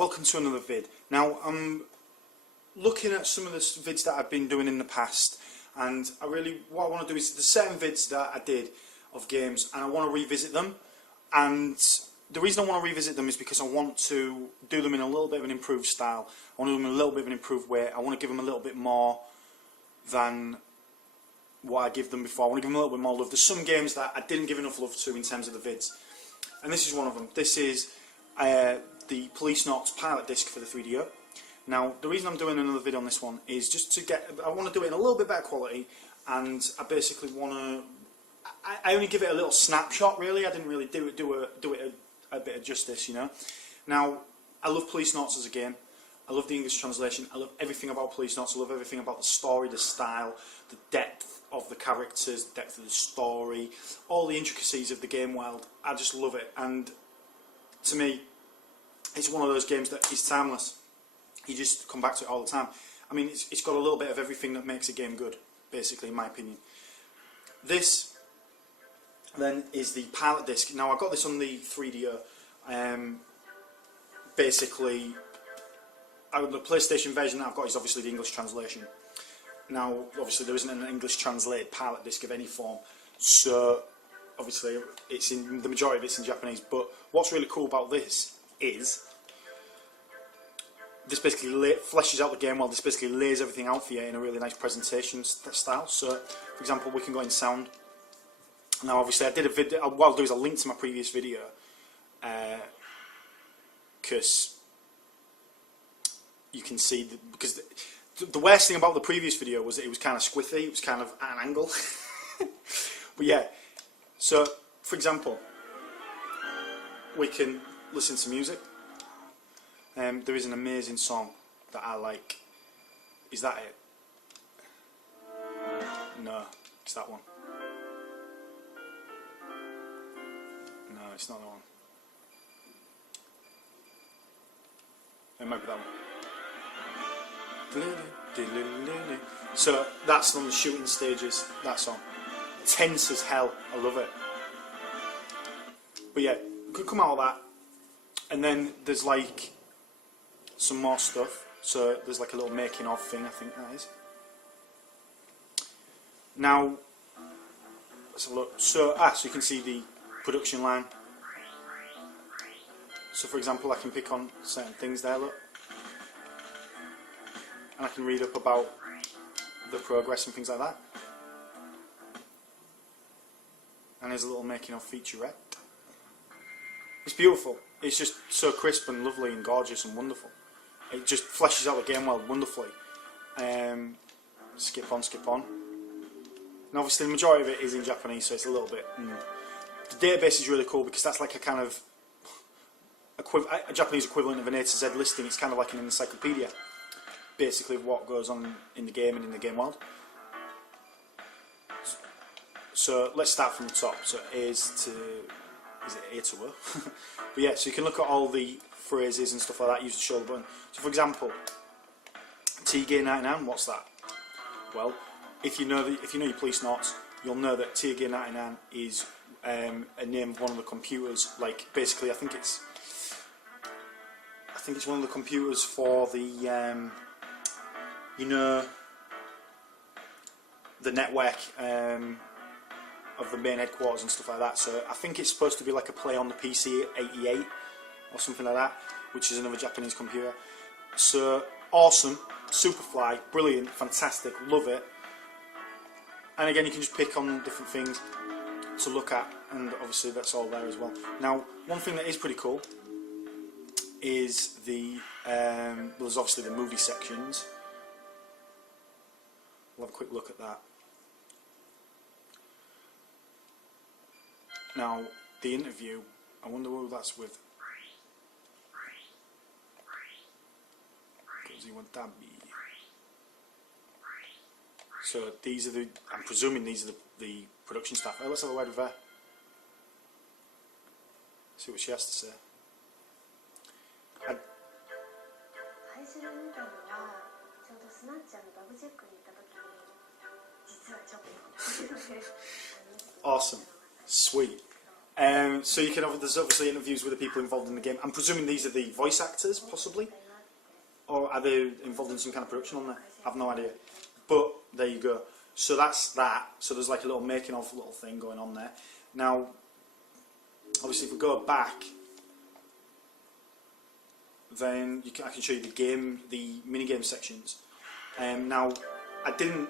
welcome to another vid. Now I'm looking at some of the vids that I've been doing in the past, and what I want to do is there's certain vids that I did of games and I want to revisit them, and the reason I want to revisit them is because I want to do them in a little bit of an improved style. I want to do them in a little bit of an improved way. I want to give them a little bit more than what I give them before. I want to give them a little bit more love. There's some games that I didn't give enough love to in terms of the vids, and this is one of them. This is the Policenauts pilot disc for the 3DO. Now, the reason I'm doing another video on this one is just to I want to do it in a little bit better quality, and I basically want to, I only give it a little snapshot really. I didn't really do it a bit of justice, you know. Now, I love Policenauts as a game. I love the English translation. I love everything about Policenauts. I love everything about the story, the style, the depth of the characters, the depth of the story, all the intricacies of the game world. I just love it, and to me, it's one of those games that is timeless. You just come back to it all the time. I mean, it's got a little bit of everything that makes a game good, basically, in my opinion. This, then, is the pilot disc. Now, I got this on the 3DO. Basically, the PlayStation version that I've got is obviously the English translation. Now, obviously, there isn't an English translated pilot disc of any form, so obviously, the majority of it's in Japanese. But what's really cool about this is this basically fleshes out the game world. This basically lays everything out for you in a really nice presentation style. So, for example, we can go in sound. Now, obviously, I did a video. What I'll do is I'll link to my previous video, because you can see because the worst thing about the previous video was that it was kind of squiffy. It was kind of at an angle. But yeah, so for example, we can listen to music. There is an amazing song that I like. Is that it? No, it's that one. No, it's not that one. It might be that one. So that's on the shooting stages, that song. Tense as hell, I love it. But yeah, could come out of that. And then there's like some more stuff. So there's like a little making of thing, I think that is. Now, let's have a look. So you can see the production line. So for example, I can pick on certain things there, look. And I can read up about the progress and things like that. And there's a little making of featurette. It's beautiful. It's just so crisp and lovely and gorgeous and wonderful. It just fleshes out the game world wonderfully. Skip on. And obviously the majority of it is in Japanese, so it's a little bit... The database is really cool because that's like a kind of... a Japanese equivalent of an A to Z listing. It's kind of like an encyclopedia, basically, of what goes on in the game and in the game world. So let's start from the top. So is it A to O? But yeah, so you can look at all the phrases and stuff like that. Use the shoulder button. So for example, T-Gear 99. What's that? Well, if you know your Policenauts, you'll know that T-Gear 99 is a name of one of the computers. Like basically, I think it's one of the computers for the the network of the main headquarters and stuff like that. So I think it's supposed to be like a play on the PC 88 or something like that, which is another Japanese computer. So awesome, super fly, brilliant, fantastic, love it. And again, you can just pick on different things to look at, and obviously that's all there as well. Now, one thing that is pretty cool is well, there's obviously the movie sections. We'll have a quick look at that. Now, the interview, I wonder who that's with. So these are I'm presuming these are the production staff. Oh, let's have a word with her. See what she has to say. Awesome. Sweet. So you can have, there's obviously interviews with the people involved in the game. I'm presuming these are the voice actors, possibly, or are they involved in some kind of production on there? I've no idea. But there you go. So that's that. So there's like a little making of little thing going on there. Now, obviously, if we go back, then I can show you the mini game sections. Now, I did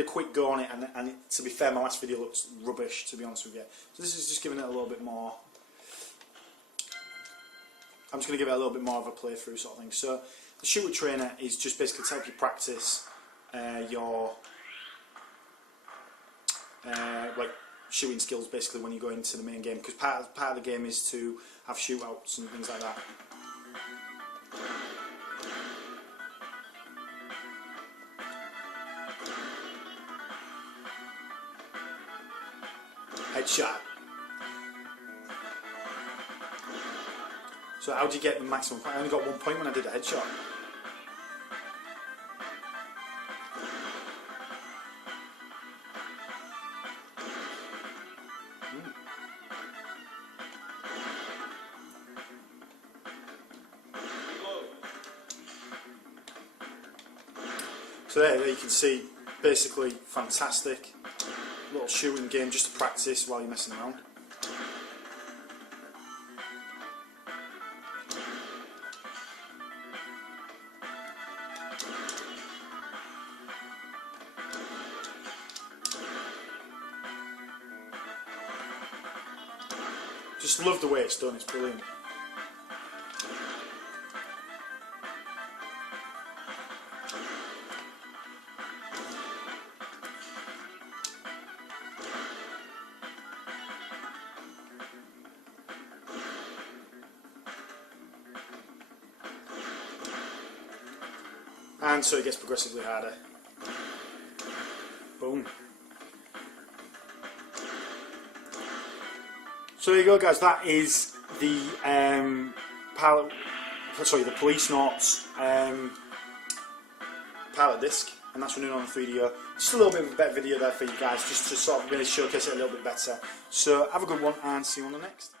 a quick go on it, and to be fair, my last video looks rubbish, to be honest with you. So this is just giving it a little bit more. I'm just going to give it a little bit more of a playthrough sort of thing. So the shooter trainer is just basically to help you practice your like shooting skills, basically, when you go into the main game, because part of the game is to have shootouts and things like that. Headshot. So how do you get the maximum point? I only got 1 point when I did a headshot. So there you can see, basically fantastic little shooting game just to practice while you're messing around. Just love the way it's done, it's brilliant. And so it gets progressively harder. Boom. So there you go, guys. That is the the Policenauts pilot disc, and that's running on the 3DO. Just a little bit of a better video there for you guys, just to sort of really showcase it a little bit better. So have a good one, and see you on the next.